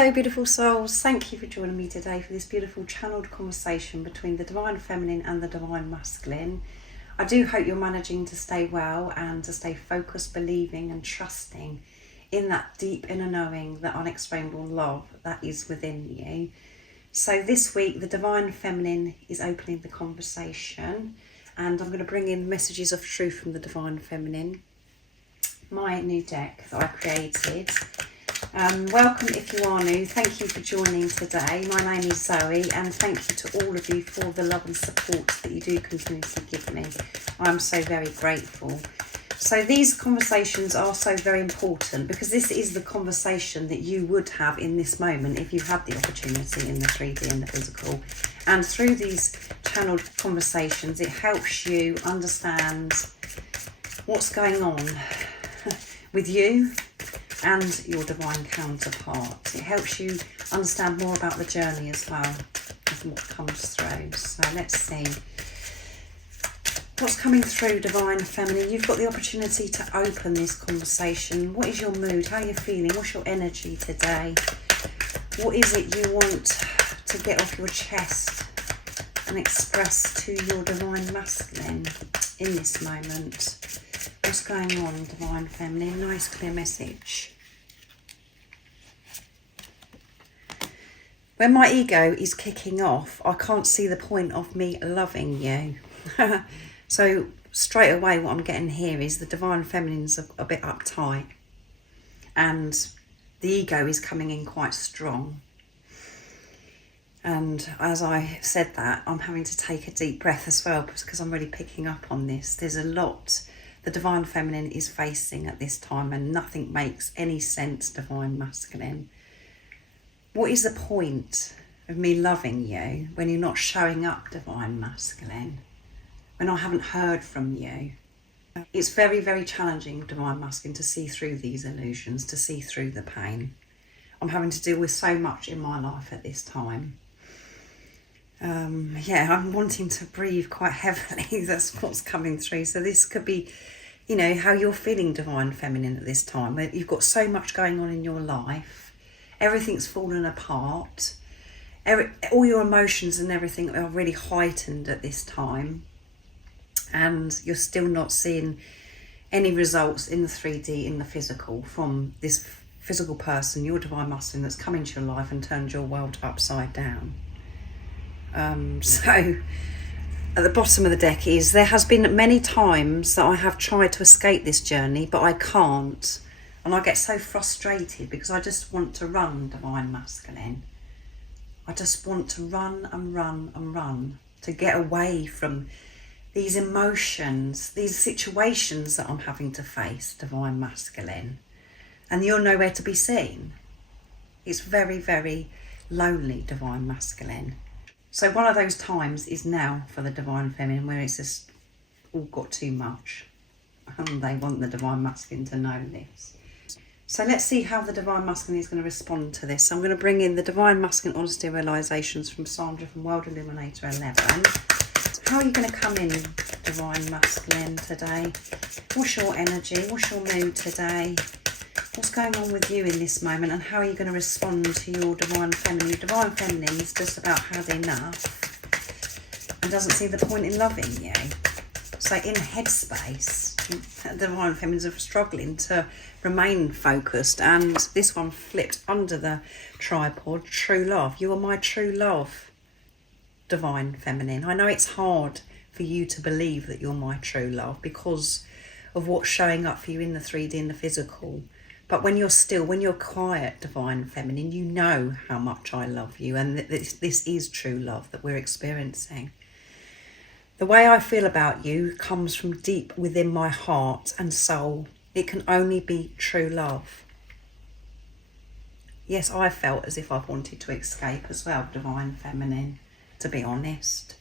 Hello beautiful souls, thank you for joining me today for this beautiful channeled conversation between the Divine Feminine and the Divine Masculine. I do hope you're managing to stay well and to stay focused, believing and trusting in that deep inner knowing, that unexplainable love that is within you. So this week the Divine Feminine is opening the conversation, and I'm going to bring in messages of truth from the Divine Feminine, my new deck that I created. Welcome if you are new. Thank you for joining today. My name is Zoe, and thank you to all of you for the love and support that you do continuously give me. I'm so very grateful. So these conversations are so very important because this is the conversation that you would have in this moment if you had the opportunity in the 3D and the physical. And through these channeled conversations, it helps you understand what's going on with you and your divine counterpart. It helps you understand more about the journey as well as what comes through. So let's see what's coming through, Divine Feminine. You've got the opportunity to open this conversation. What is your mood? How are you feeling? What's your energy today? What is it you want to get off your chest and express to your Divine Masculine in this moment? What's going on, Divine Feminine? Nice clear message. When my ego is kicking off, I can't see the point of me loving you. So straight away what I'm getting here is the Divine Feminine's a bit uptight, and the ego is coming in quite strong. And as I said that, I'm having to take a deep breath as well because I'm really picking up on this. There's a lot the Divine Feminine is facing at this time, and nothing makes any sense, Divine Masculine. What is the point of me loving you when you're not showing up, Divine Masculine? When I haven't heard from you? It's very, very challenging, Divine Masculine, to see through these illusions, to see through the pain. I'm having to deal with so much in my life at this time. I'm wanting to breathe quite heavily. That's what's coming through. So this could be, you know, how you're feeling, Divine Feminine, at this time, where you've got so much going on in your life. Everything's fallen apart. All your emotions and everything are really heightened at this time. And you're still not seeing any results in the 3D, in the physical, from this physical person, your Divine Masculine, that's come into your life and turned your world upside down. So at the bottom of the deck is, there has been many times that I have tried to escape this journey, but I can't. And I get so frustrated because I just want to run, Divine Masculine. I just want to run and run and run, to get away from these emotions, these situations that I'm having to face, Divine Masculine. And you're nowhere to be seen. It's very, very lonely, Divine Masculine. So one of those times is now for the Divine Feminine, where it's just all got too much. And they want the Divine Masculine to know this. So let's see how the Divine Masculine is going to respond to this. So I'm going to bring in the Divine Masculine Honesty Realizations from Sandra from World Illuminator 11. How are you going to come in, Divine Masculine, today? What's your energy? What's your mood today? What's going on with you in this moment, and how are you going to respond to your Divine Feminine? Your Divine Feminine is just about had enough and doesn't see the point in loving you. So in headspace, Divine Feminines are struggling to remain focused, and this one flipped under the tripod, true love. You are my true love, Divine Feminine. I know it's hard for you to believe that you're my true love because of what's showing up for you in the 3D and the physical. But when you're still, when you're quiet, Divine Feminine, you know how much I love you, and this is true love that we're experiencing. The way I feel about you comes from deep within my heart and soul. It can only be true love. Yes, I felt as if I wanted to escape as well, Divine Feminine, to be honest.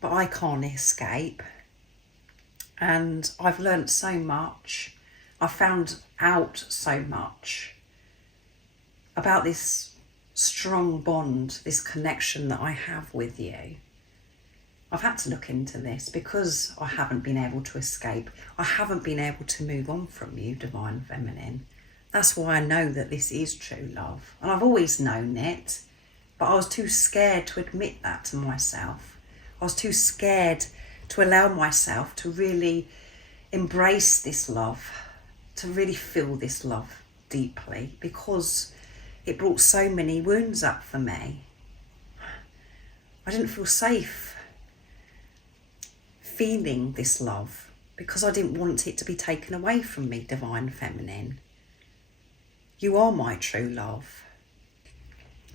But I can't escape. And I've learnt so much. I found out so much about this strong bond, this connection that I have with you. I've had to look into this because I haven't been able to escape. I haven't been able to move on from you, Divine Feminine. That's why I know that this is true love. And I've always known it, but I was too scared to admit that to myself. I was too scared to allow myself to really embrace this love, to really feel this love deeply, because it brought so many wounds up for me. I didn't feel safe feeling this love because I didn't want it to be taken away from me, Divine Feminine. You are my true love.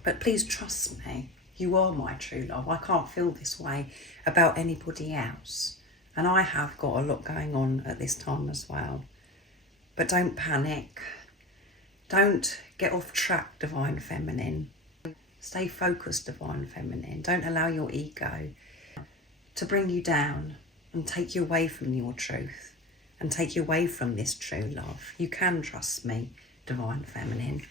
But please trust me, you are my true love. I can't feel this way about anybody else. And I have got a lot going on at this time as well. But don't panic. Don't get off track, Divine Feminine. Stay focused, Divine Feminine. Don't allow your ego to bring you down and take you away from your truth and take you away from this true love. You can trust me, Divine Feminine.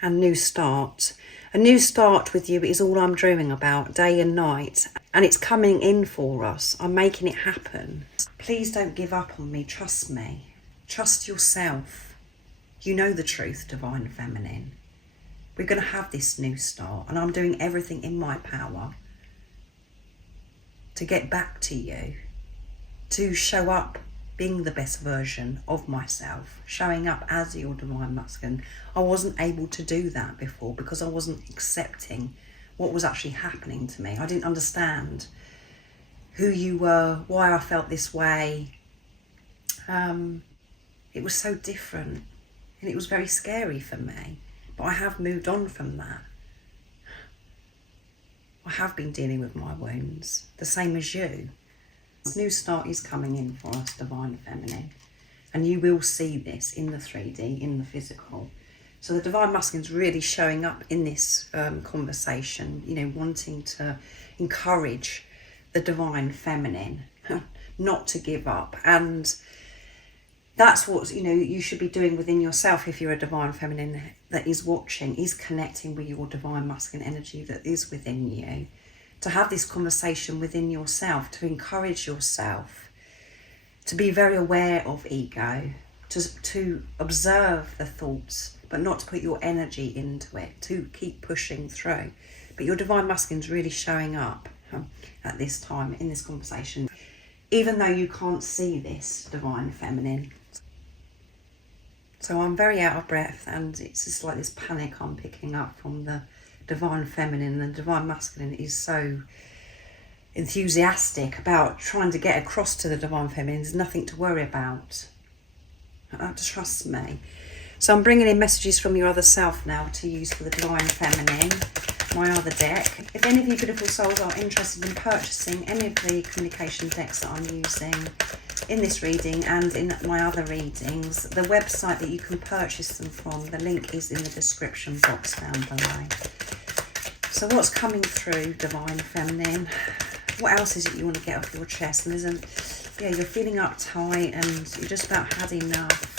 And new start. A new start with you is all I'm dreaming about day and night. And it's coming in for us. I'm making it happen. Please don't give up on me. Trust me. Trust yourself. You know the truth, Divine Feminine. We're going to have this new start. And I'm doing everything in my power to get back to you. To show up being the best version of myself, showing up as your Divine Masculine. I wasn't able to do that before because I wasn't accepting what was actually happening to me. I didn't understand who you were, why I felt this way. It was so different and it was very scary for me. But I have moved on from that. I have been dealing with my wounds, the same as you. This new start is coming in for us, Divine Feminine. And you will see this in the 3D, in the physical. So the Divine Masculine is really showing up in this conversation, you know, wanting to encourage the Divine Feminine not to give up. And that's what, you know, you should be doing within yourself if you're a Divine Feminine that is watching, is connecting with your Divine Masculine energy that is within you. To have this conversation within yourself, to encourage yourself, to be very aware of ego, to observe the thoughts, but not to put your energy into it, to keep pushing through. But your Divine Masculine is really showing up at this time in this conversation, even though you can't see this, Divine Feminine. So I'm very out of breath, and it's just like this panic I'm picking up from the Divine Feminine. And the Divine Masculine is so enthusiastic about trying to get across to the Divine Feminine. There's nothing to worry about. Trust me. So I'm bringing in messages from your other self now to use for the Divine Feminine, my other deck. If any of you beautiful souls are interested in purchasing any of the communication decks that I'm using in this reading and in my other readings, the website that you can purchase them from, the link is in the description box down below. So what's coming through, Divine Feminine? What else is it you want to get off your chest? And there's you're feeling uptight and you're just about had enough.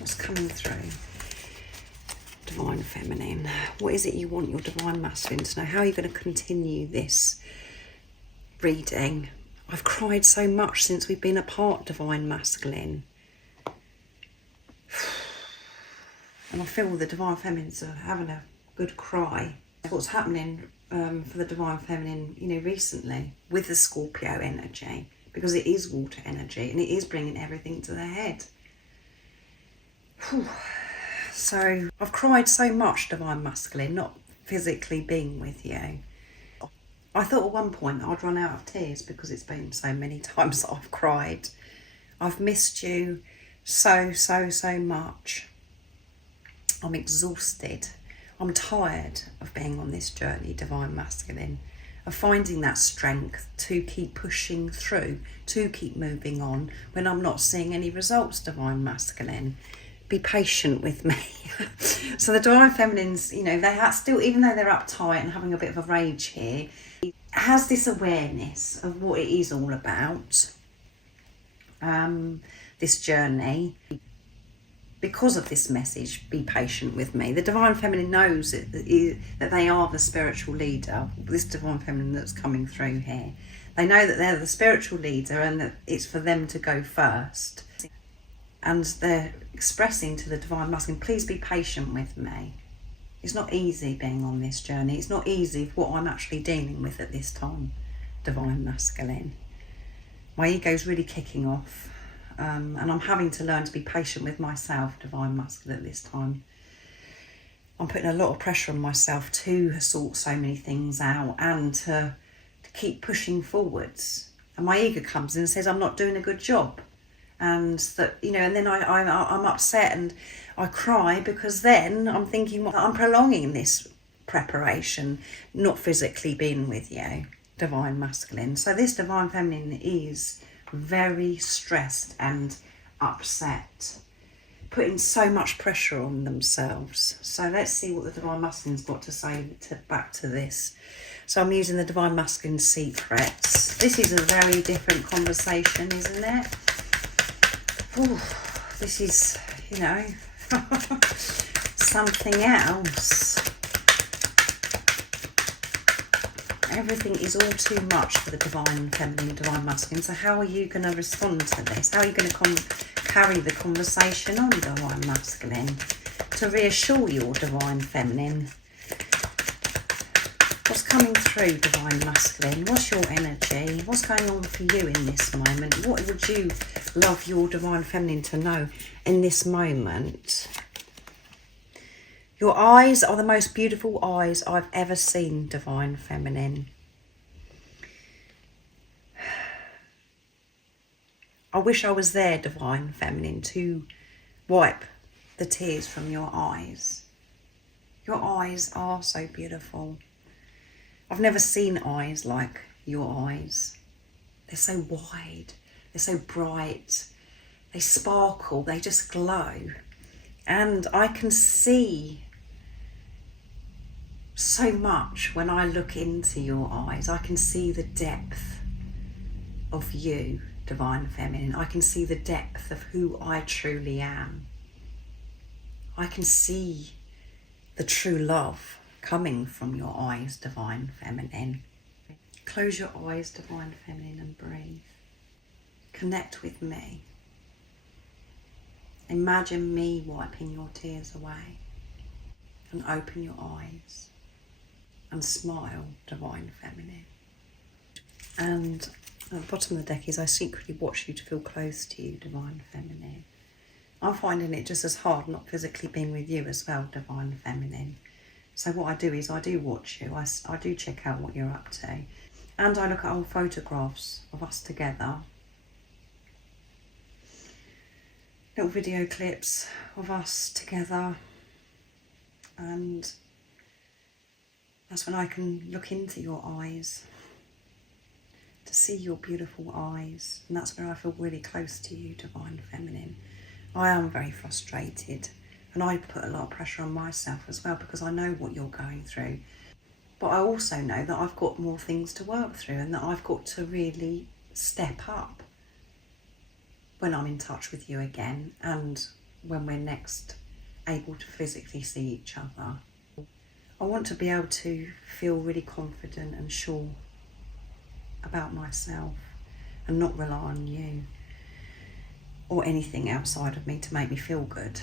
What's coming through, Divine Feminine? What is it you want your Divine Masculine to know? How are you going to continue this reading? I've cried so much since we've been apart, Divine Masculine. And I feel the Divine Feminines are having a good cry. What's happening for the Divine Feminine, you know, recently with the Scorpio energy, because it is water energy and it is bringing everything to the head. Whew. So I've cried so much, Divine Masculine, not physically being with you. I thought at one point I'd run out of tears because it's been so many times that I've cried. I've missed you so much. I'm exhausted. I'm tired of being on this journey, Divine Masculine, of finding that strength to keep pushing through, to keep moving on when I'm not seeing any results, Divine Masculine. Be patient with me. So the Divine Feminines, you know, they have still, even though they're uptight and having a bit of a rage here, has this awareness of what it is all about, this journey. Because of this message, be patient with me. The Divine Feminine knows that they are the spiritual leader, this Divine Feminine that's coming through here. They know that they're the spiritual leader and that it's for them to go first. and they're expressing to the Divine Masculine, please be patient with me. It's not easy being on this journey. It's not easy for what I'm actually dealing with at this time, Divine Masculine. My ego's really kicking off, and I'm having to learn to be patient with myself, Divine Masculine, at this time. I'm putting a lot of pressure on myself to sort so many things out and to keep pushing forwards. And my ego comes in and says I'm not doing a good job. And that, you know, and then I'm upset and I cry, because then I'm thinking, well, I'm prolonging this preparation, not physically being with you, Divine Masculine. So this Divine Feminine is very stressed and upset, putting so much pressure on themselves. So let's see what the Divine Masculine's got to say back to this. So I'm using the Divine Masculine Secrets. This is a very different conversation, isn't it? Ooh, this is, you know, something else. Everything is all too much for the Divine Feminine, Divine Masculine. So how are you going to respond to this? How are you going to carry the conversation on, Divine Masculine, to reassure your Divine Feminine? What's coming through, Divine Masculine? What's your energy? What's going on for you in this moment? What would you love your Divine Feminine to know in this moment? Your eyes are the most beautiful eyes I've ever seen, Divine Feminine. I wish I was there, Divine Feminine, to wipe the tears from your eyes. Your eyes are so beautiful. I've never seen eyes like your eyes. They're so wide, they're so bright, they sparkle, they just glow. And I can see so much when I look into your eyes. I can see the depth of you, Divine Feminine. I can see the depth of who I truly am. I can see the true love coming from your eyes, Divine Feminine. Close your eyes, Divine Feminine, and breathe. Connect with me. Imagine me wiping your tears away. And open your eyes. And smile, Divine Feminine. And at the bottom of the deck is, I secretly watch you to feel close to you, Divine Feminine. I'm finding it just as hard not physically being with you as well, Divine Feminine. So what I do is I do watch you. I do check out what you're up to. And I look at old photographs of us together. Little video clips of us together. And that's when I can look into your eyes, to see your beautiful eyes. And that's where I feel really close to you, Divine Feminine. I am very frustrated, and I put a lot of pressure on myself as well, because I know what you're going through. But I also know that I've got more things to work through, and that I've got to really step up when I'm in touch with you again, and when we're next able to physically see each other. I want to be able to feel really confident and sure about myself, and not rely on you or anything outside of me to make me feel good.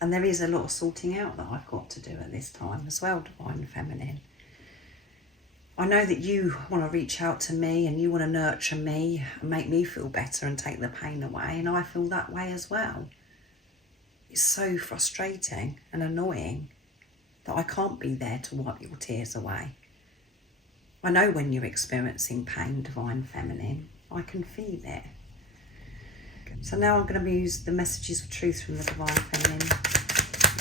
And there is a lot of sorting out that I've got to do at this time as well, Divine Feminine. I know that you want to reach out to me, and you want to nurture me and make me feel better and take the pain away, and I feel that way as well. It's so frustrating and annoying that I can't be there to wipe your tears away. I know when you're experiencing pain, Divine Feminine. I can feel it. So now I'm going to use the messages of truth from the Divine Feminine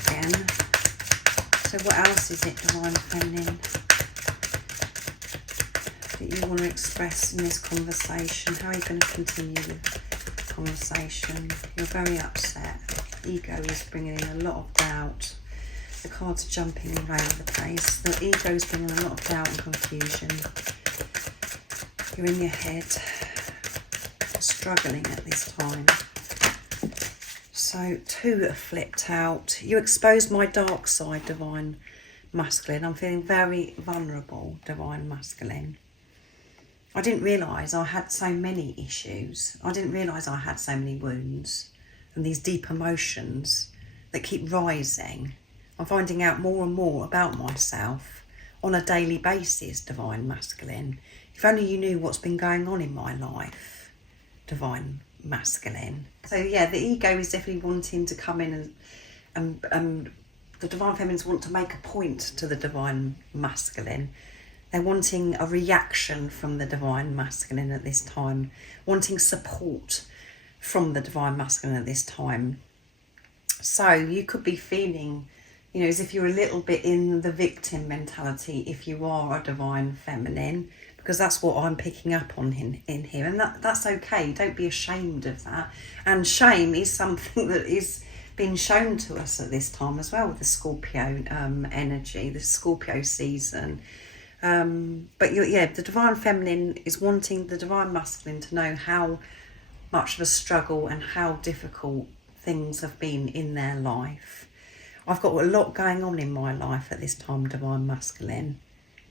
again. So what else is it, Divine Feminine, that you want to express in this conversation? How are you going to continue the conversation? You're very upset. Ego is bringing in a lot of doubt. The cards are jumping all over the place. The ego is bringing a lot of doubt and confusion. You're in your head, struggling at this time. So 2 have flipped out. You exposed my dark side, Divine Masculine. I'm feeling very vulnerable, Divine Masculine. I didn't realise I had so many issues. I didn't realise I had so many wounds and these deep emotions that keep rising. I'm finding out more and more about myself on a daily basis, Divine Masculine. If only you knew what's been going on in my life, Divine Masculine. So yeah, the ego is definitely wanting to come in and the Divine Feminines want to make a point to the Divine Masculine. They're wanting a reaction from the Divine Masculine at this time, wanting support from the Divine Masculine at this time. So you could be feeling, as if you're a little bit in the victim mentality if you are a Divine Feminine, because that's what I'm picking up on in here. And that's okay. Don't be ashamed of that. And shame is something that is being shown to us at this time as well with the Scorpio energy, the Scorpio season. But the Divine Feminine is wanting the Divine Masculine to know how much of a struggle and how difficult things have been in their life. I've got a lot going on in my life at this time, Divine Masculine.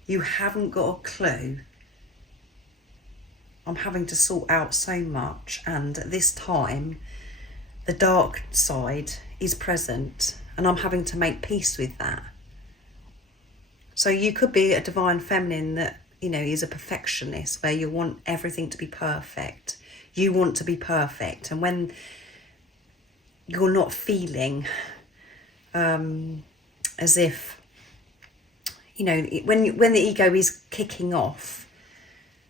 You haven't got a clue. I'm having to sort out so much, and at this time the dark side is present and I'm having to make peace with that. So you could be a Divine Feminine that, is a perfectionist, where you want everything to be perfect. You want to be perfect. And when you're not feeling as if, when the ego is kicking off,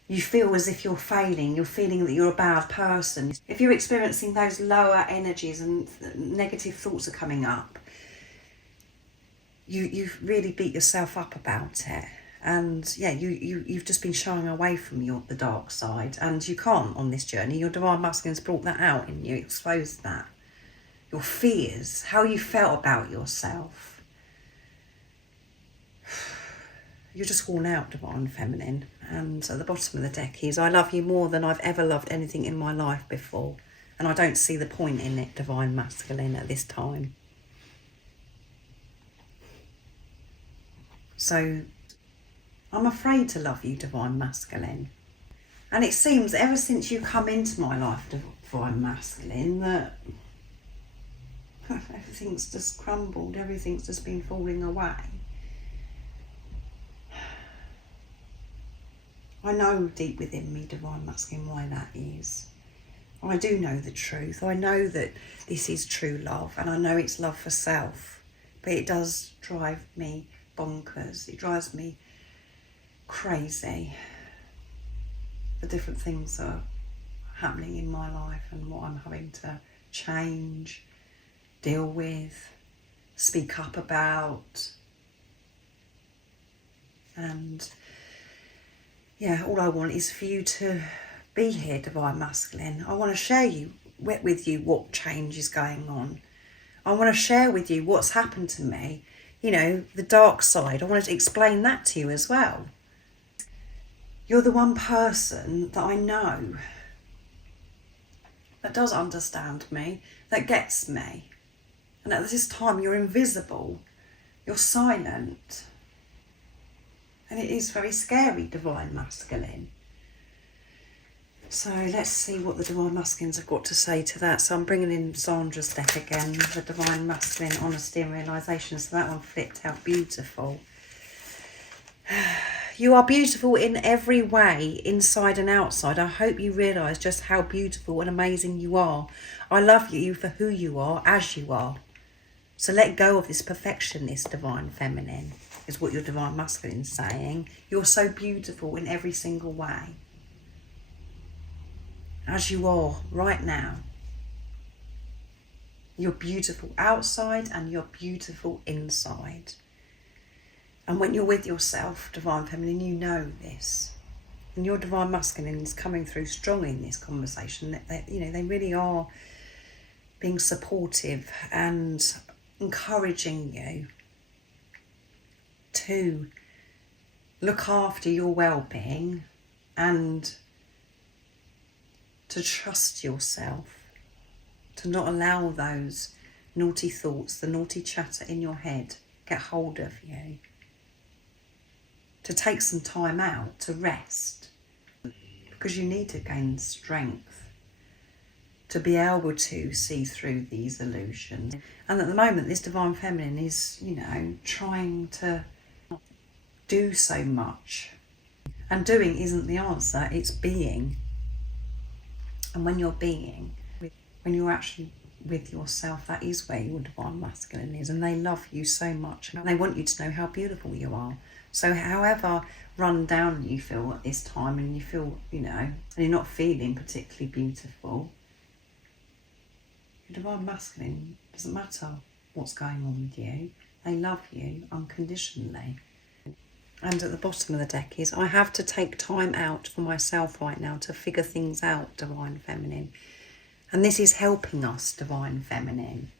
you feel as if you're failing. You're feeling that you're a bad person. If you're experiencing those lower energies and negative thoughts are coming up, you really beat yourself up about it. And you've just been shying away from the dark side, and you can't on this journey. Your Divine Masculine's brought that out in you, exposed that. Your fears, how you felt about yourself. You're just worn out, Divine Feminine. And at the bottom of the deck is, I love you more than I've ever loved anything in my life before. And I don't see the point in it, Divine Masculine, at this time. So I'm afraid to love you, Divine Masculine. And it seems ever since you come into my life, Divine Masculine, that everything's just crumbled, everything's just been falling away. I know deep within me, Divine Masculine, why that is. I do know the truth. I know that this is true love, and I know it's love for self. But it does drive me bonkers. It drives me crazy. The different things that are happening in my life and what I'm having to change, deal with, speak up about. And all I want is for you to be here, Divine Masculine. I want to share with you what change is going on. I want to share with you what's happened to me, the dark side. I want to explain that to you as well. You're the one person that I know that does understand me, that gets me. And at this time, you're invisible. You're silent. And it is very scary, Divine Masculine. So let's see what the Divine Masculines have got to say to that. So I'm bringing in Sandra's deck again, the Divine Masculine, Honesty and Realisation. So that one flipped out beautiful. You are beautiful in every way, inside and outside. I hope you realise just how beautiful and amazing you are. I love you for who you are, as you are. So let go of this perfectionist, Divine Feminine, is what your Divine Masculine is saying. You're so beautiful in every single way, as you are right now. You're beautiful outside and you're beautiful inside. And when you're with yourself, Divine Feminine, you know this. And your Divine Masculine is coming through strong in this conversation. That they really are being supportive and encouraging you to look after your well-being and to trust yourself, to not allow those naughty thoughts, the naughty chatter in your head get hold of you, to take some time out to rest, because you need to gain strength to be able to see through these illusions. And at the moment, this divine feminine is, you know, trying to do so much. And doing isn't the answer, it's being. And when you're being, when you're actually with yourself, that is where your divine masculine is. And they love you so much. And they want you to know how beautiful you are. So however run down you feel at this time, and you feel, you know, and you're not feeling particularly beautiful, your divine masculine, doesn't matter what's going on with you. They love you unconditionally. And at the bottom of the deck is, I have to take time out for myself right now to figure things out, divine feminine. And this is helping us, divine feminine.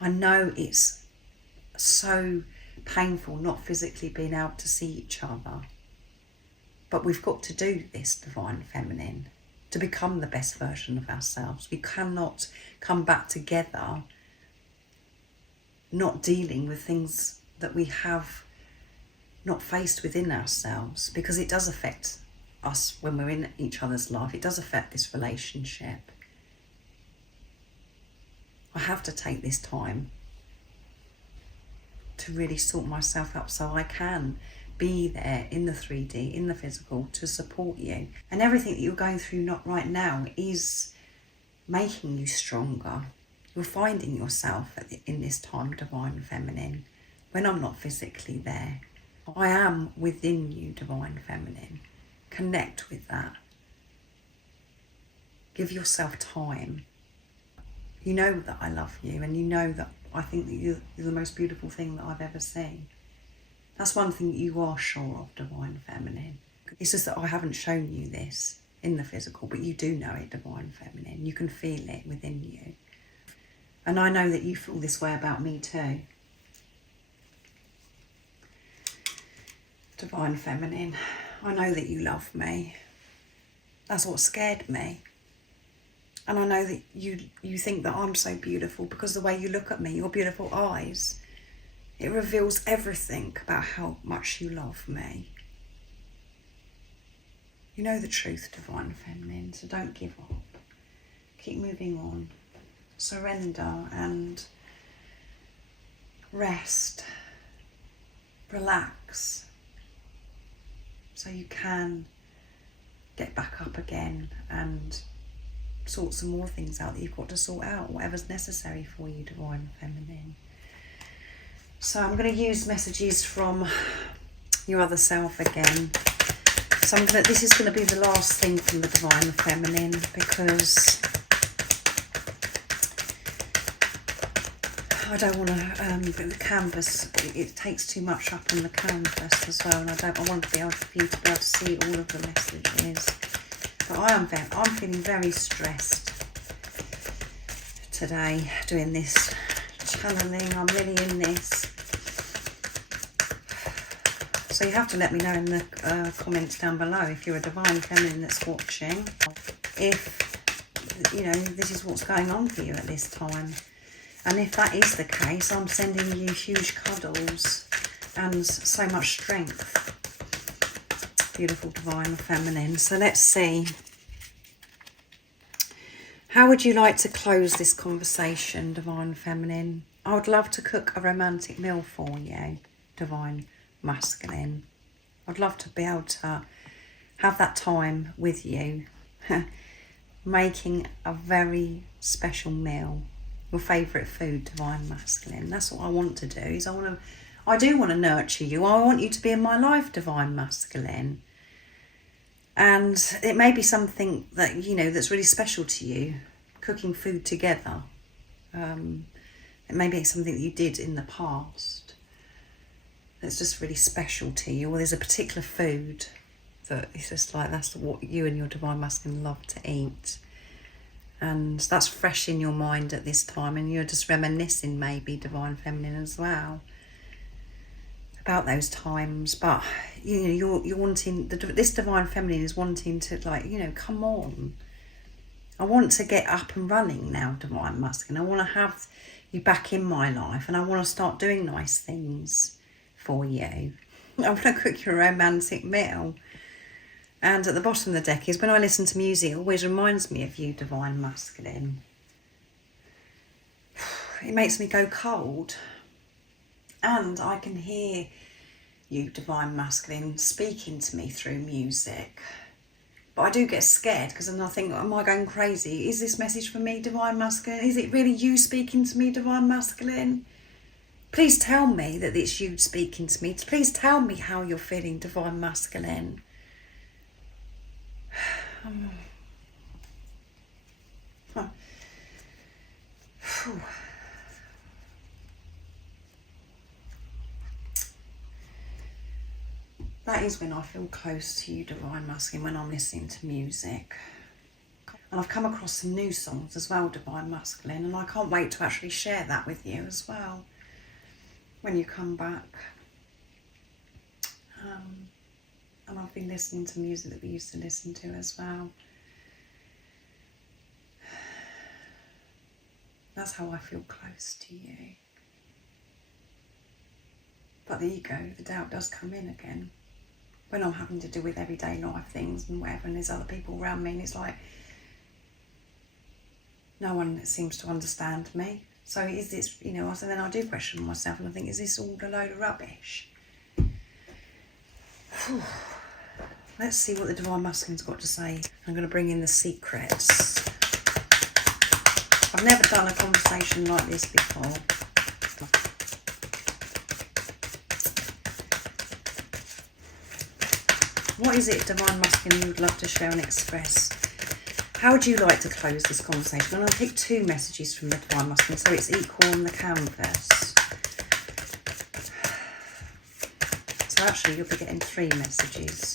I know it's so painful not physically being able to see each other. But we've got to do this, divine feminine, to become the best version of ourselves. We cannot come back together not dealing with things that we have not faced within ourselves, because it does affect us when we're in each other's life. It does affect this relationship. I have to take this time to really sort myself up so I can be there in the 3D, in the physical, to support you. And everything that you're going through not right now is making you stronger. You're finding yourself in this time, divine feminine, when I'm not physically there. I am within you, divine feminine. Connect with that. Give yourself time. You know that I love you, and you know that I think that you're the most beautiful thing that I've ever seen. That's one thing that you are sure of, divine feminine. It's just that I haven't shown you this in the physical, but you do know it, divine feminine. You can feel it within you. And I know that you feel this way about me too. Divine feminine, I know that you love me. That's what scared me. And I know that you think that I'm so beautiful because the way you look at me, your beautiful eyes, it reveals everything about how much you love me. You know the truth, divine feminine, so don't give up. Keep moving on. Surrender and rest. Relax. So you can get back up again and sort some more things out that you've got to sort out, whatever's necessary for you, divine feminine. So I'm going to use messages from your other self again. So this is going to be the last thing from the divine feminine, because I don't want to, the canvas, it takes too much up on the canvas as well, and I want to be able for you to be able to see all of the messages. But I'm feeling very stressed today doing this channeling. I'm really in this. So you have to let me know in the comments down below if you're a divine feminine that's watching, if, you know, this is what's going on for you at this time. And if that is the case, I'm sending you huge cuddles and so much strength. Beautiful divine feminine. So let's see. How would you like to close this conversation, divine feminine? I would love to cook a romantic meal for you, divine masculine. I'd love to be able to have that time with you, making a very special meal. Your favourite food, divine masculine. That's what I want to do. Is I do want to nurture you. I want you to be in my life, divine masculine. And it may be something that, you know, that's really special to you, cooking food together. It may be something that you did in the past that's just really special to you, or there's a particular food that it's just like, that's what you and your divine masculine love to eat. And that's fresh in your mind at this time, and you're just reminiscing, maybe, divine feminine, as well, about those times. But you know, you're wanting, this divine feminine is wanting to, like, you know, come on. I want to get up and running now, divine masculine. I want to have you back in my life, and I want to start doing nice things for you. I want to cook you a romantic meal. And at the bottom of the deck is, when I listen to music, it always reminds me of you, Divine Masculine. It makes me go cold. And I can hear you, Divine Masculine, speaking to me through music. But I do get scared because then I think, am I going crazy? Is this message for me, Divine Masculine? Is it really you speaking to me, Divine Masculine? Please tell me that it's you speaking to me. Please tell me how you're feeling, Divine Masculine. That is when I feel close to you, Divine Masculine, when I'm listening to music. And I've come across some new songs as well, Divine Masculine, and I can't wait to actually share that with you as well when you come back. And I've been listening to music that we used to listen to as well. That's how I feel close to you. But the ego, the doubt does come in again. When I'm having to do with everyday life things and whatever, and there's other people around me, and it's like, no one seems to understand me. So is this, you know, so then I do question myself and I think, is this all a load of rubbish? Let's see what the Divine Masculine's got to say. I'm going to bring in the secrets. I've never done a conversation like this before. What is it, Divine Masculine, you would love to share and express? How would you like to close this conversation? I'm going to pick 2 messages from the Divine Masculine, so it's equal on the canvas. So actually, you'll be getting 3 messages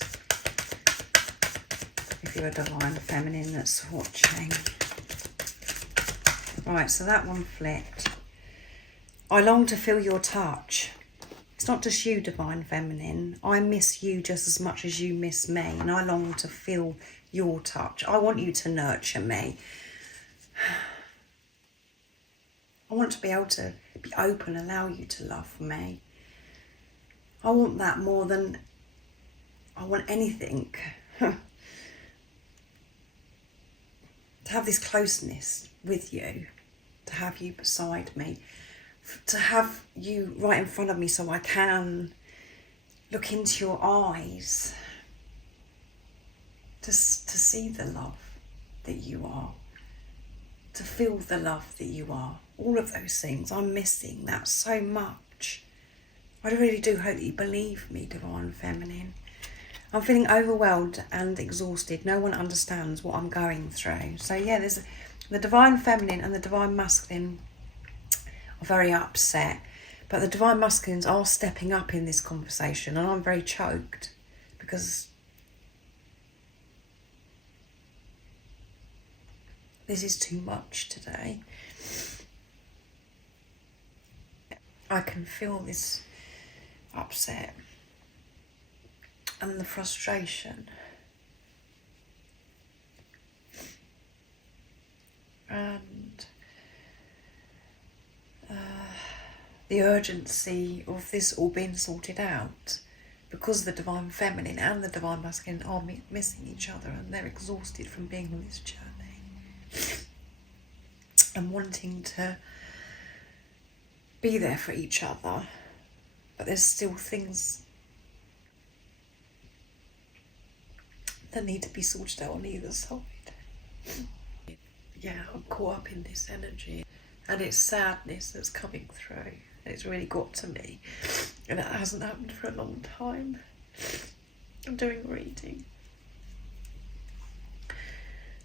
if you're a Divine Feminine that's watching. Right, so that one flipped. I long to feel your touch. It's not just you, Divine Feminine. I miss you just as much as you miss me, and I long to feel your touch. I want you to nurture me. I want to be able to be open, allow you to love me. I want that more than I want anything. To have this closeness with you, to have you beside me, to have you right in front of me so I can look into your eyes, to see the love that you are, to feel the love that you are. All of those things, I'm missing that so much. I really do hope that you believe me, Divine Feminine. I'm feeling overwhelmed and exhausted. No one understands what I'm going through. So yeah, there's the Divine Feminine and the Divine Masculine are very upset, but the Divine Masculines are stepping up in this conversation, and I'm very choked because this is too much today. I can feel this upset and the frustration and the urgency of this all being sorted out, because the Divine Feminine and the Divine Masculine are missing each other, and they're exhausted from being on this journey and wanting to be there for each other, but there's still things that need to be sorted out on either side. Yeah, I'm caught up in this energy, and it's sadness that's coming through. It's really got to me, and it hasn't happened for a long time. I'm doing a reading,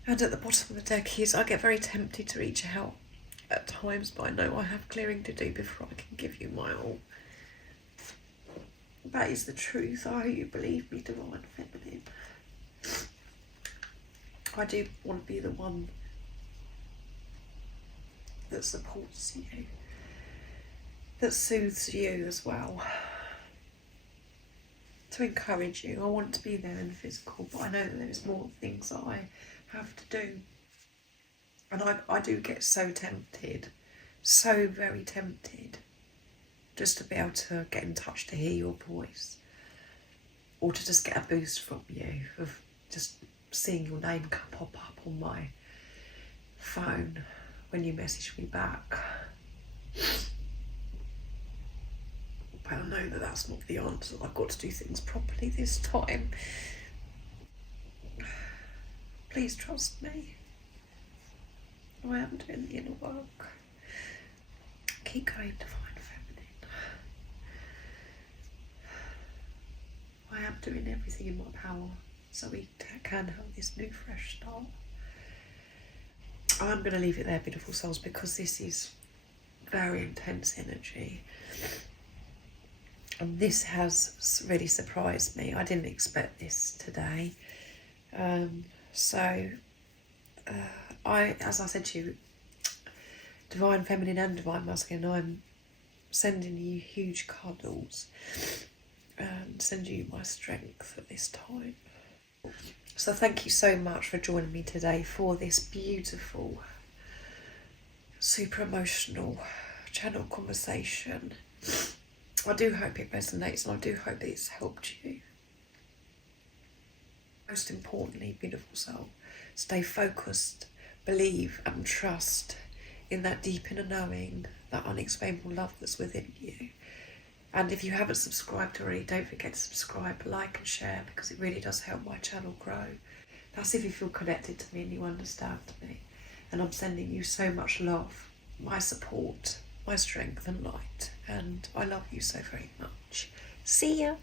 and at the bottom of the deck is, I get very tempted to reach out at times, but I know I have clearing to do before I can give you my all. That is the truth. I hope you believe me, Divine Feminine. I do want to be the one that supports you, that soothes you as well, to encourage you. I want to be there in the physical, but I know that there's more things that I have to do. And I do get so tempted, so very tempted, just to be able to get in touch, to hear your voice, or to just get a boost from you of just seeing your name pop up on my phone when you message me back. But I know that that's not the answer. I've got to do things properly this time. Please trust me. I am doing the inner work. Keep going, Divine Feminine. I am doing everything in my power so we can have this new fresh start. I'm going to leave it there, beautiful souls, because this is very intense energy. And this has really surprised me. I didn't expect this today. As I said to you, Divine Feminine and Divine Masculine, I'm sending you huge cuddles and sending you my strength at this time. So thank you so much for joining me today for this beautiful, super emotional channel conversation. I do hope it resonates, and I do hope that it's helped you. Most importantly, beautiful soul, stay focused, believe and trust in that deep inner knowing, that unexplainable love that's within you. And if you haven't subscribed already, don't forget to subscribe, like and share, because it really does help my channel grow. That's if you feel connected to me and you understand me. And I'm sending you so much love, my support, my strength and light. And I love you so very much. See ya.